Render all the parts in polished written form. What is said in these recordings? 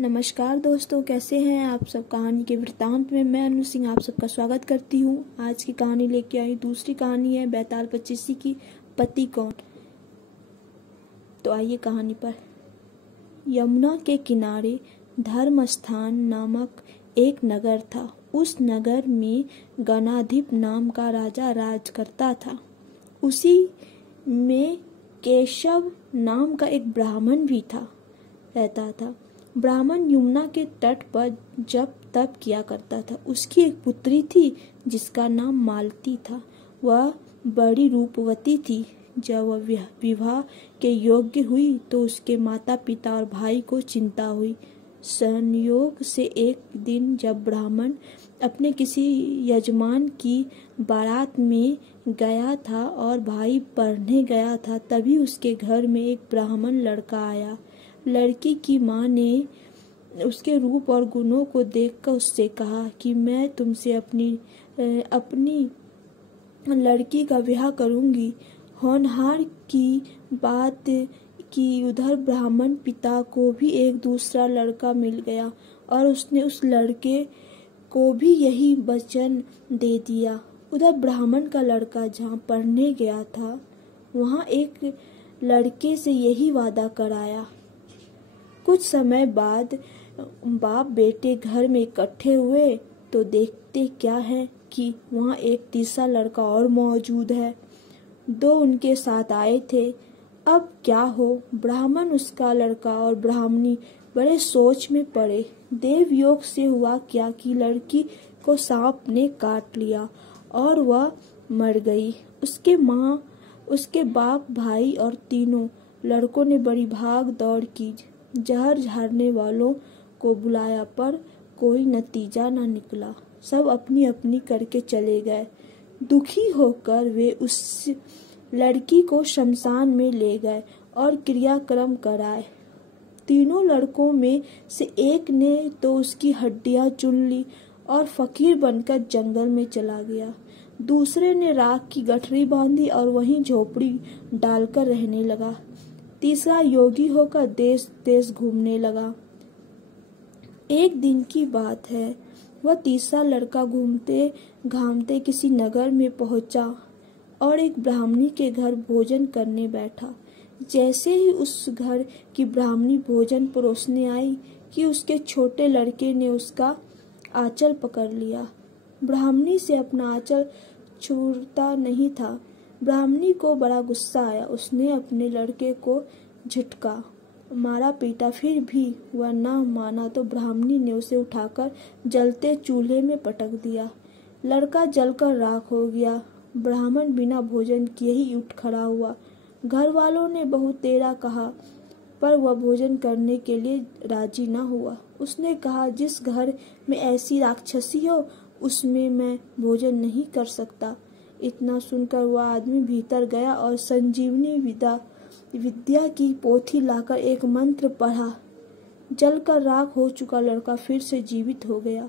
नमस्कार दोस्तों, कैसे हैं आप सब। कहानी के वृत्तांत में मैं अनु सिंह आप सबका स्वागत करती हूँ। आज की कहानी लेके आई दूसरी कहानी है बैताल पचीसी की पति कौन। तो आइए कहानी पर। यमुना के किनारे धर्मस्थान नामक एक नगर था। उस नगर में गणाधिप नाम का राजा राज करता था। उसी में केशव नाम का एक ब्राह्मण भी रहता था। ब्राह्मण यमुना के तट पर जप तप किया करता था। उसकी एक पुत्री थी जिसका नाम मालती था। वह बड़ी रूपवती थी। जब वह विवाह के योग्य हुई तो उसके माता पिता और भाई को चिंता हुई। संयोग से एक दिन जब ब्राह्मण अपने किसी यजमान की बारात में गया था और भाई पढ़ने गया था, तभी उसके घर में एक ब्राह्मण लड़का आया। लड़की की माँ ने उसके रूप और गुणों को देखकर उससे कहा कि मैं तुमसे अपनी लड़की का विवाह करूंगी। होनहार की बात कि उधर ब्राह्मण पिता को भी एक दूसरा लड़का मिल गया और उसने उस लड़के को भी यही वचन दे दिया। उधर ब्राह्मण का लड़का जहाँ पढ़ने गया था वहाँ एक लड़के से यही वादा कराया। कुछ समय बाद बाप बेटे घर में इकट्ठे हुए तो देखते क्या है कि वहाँ एक तीसरा लड़का और मौजूद है। दो उनके साथ आए थे। अब क्या हो। ब्राह्मण, उसका लड़का और ब्राह्मणी बड़े सोच में पड़े। देव योग से हुआ क्या कि लड़की को सांप ने काट लिया और वह मर गई। उसके माँ, उसके बाप, भाई और तीनों लड़कों ने बड़ी भाग दौड़ की। जहर झाड़ने वालों को बुलाया पर कोई नतीजा न निकला। सब अपनी अपनी करके चले गए। दुखी होकर वे उस लड़की को शमशान में ले गए और क्रियाक्रम कराए। तीनों लड़कों में से एक ने तो उसकी हड्डियां चुन ली और फकीर बनकर जंगल में चला गया। दूसरे ने राख की गठरी बांधी और वहीं झोपड़ी डालकर रहने लगा। तीसरा योगी होकर देश देश घूमने लगा। एक दिन की बात है, वह तीसरा लड़का घूमते घामते किसी नगर में पहुंचा और एक ब्राह्मणी के घर भोजन करने बैठा। जैसे ही उस घर की ब्राह्मणी भोजन परोसने आई कि उसके छोटे लड़के ने उसका आंचल पकड़ लिया। ब्राह्मणी से अपना आंचल छूटता नहीं था। ब्राह्मणी को बड़ा गुस्सा आया। उसने अपने लड़के को झटका मारा पीटा, फिर भी वह न माना तो ब्राह्मणी ने उसे उठाकर जलते चूल्हे में पटक दिया। लड़का जलकर राख हो गया। ब्राह्मण बिना भोजन किए ही उठ खड़ा हुआ। घर वालों ने बहुत तेरा कहा पर वह भोजन करने के लिए राजी न हुआ। उसने कहा, जिस घर में ऐसी राक्षसी हो उसमें मैं भोजन नहीं कर सकता। इतना सुनकर वह आदमी भीतर गया और संजीवनी विद्या की पोथी लाकर एक मंत्र पढ़ा। जलकर राख हो चुका लड़का फिर से जीवित हो गया।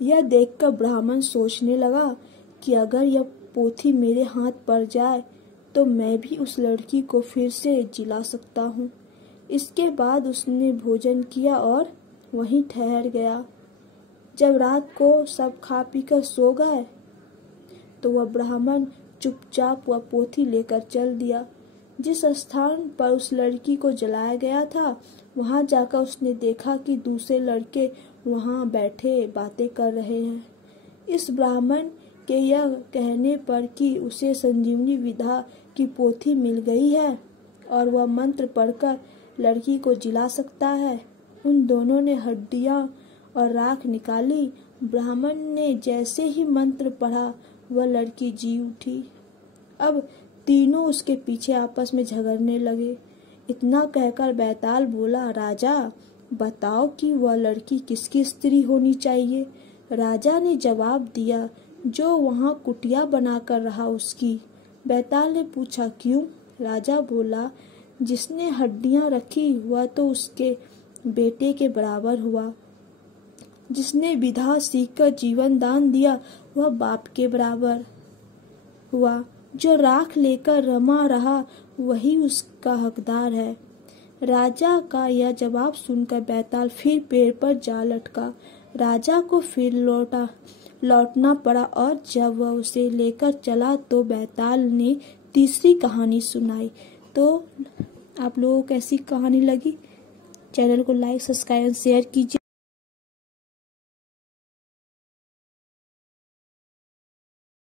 यह देखकर ब्राह्मण सोचने लगा कि अगर यह पोथी मेरे हाथ पड़ जाए तो मैं भी उस लड़की को फिर से जिला सकता हूँ। इसके बाद उसने भोजन किया और वहीं ठहर गया। जब रात को सब खा पीकर सो गए तो वह ब्राह्मण चुपचाप वह पोथी लेकर चल दिया। जिस स्थान पर उस लड़की को जलाया गया था वहां जाकर उसने देखा कि दूसरे लड़के वहां बैठे बातें कर रहे हैं। इस ब्राह्मण के यह कहने पर कि उसे संजीवनी विद्या की पोथी मिल गई है और वह मंत्र पढ़कर लड़की को जिला सकता है, उन दोनों ने हड्डियां और राख निकाली। ब्राह्मण ने जैसे ही मंत्र पढ़ा वह लड़की जी उठी। अब तीनों उसके पीछे आपस में झगड़ने लगे। इतना कहकर बैताल बोला, राजा बताओ कि वह लड़की किसकी स्त्री होनी चाहिए। राजा ने जवाब दिया, जो वहां कुटिया बनाकर रहा उसकी। बैताल ने पूछा, क्यों। राजा बोला, जिसने हड्डियां रखी वह तो उसके बेटे के बराबर हुआ। जिसने विधा सीखकर जीवन दान दिया वह बाप के बराबर हुआ। जो राख लेकर रमा रहा वही उसका हकदार है। राजा का यह जवाब सुनकर बैताल फिर पेड़ पर जा लटका। राजा को फिर लौटना पड़ा और जब वह उसे लेकर चला तो बैताल ने तीसरी कहानी सुनाई। तो आप लोगों को कैसी कहानी लगी? चैनल को लाइक, सब्सक्राइब, शेयर कीजिए।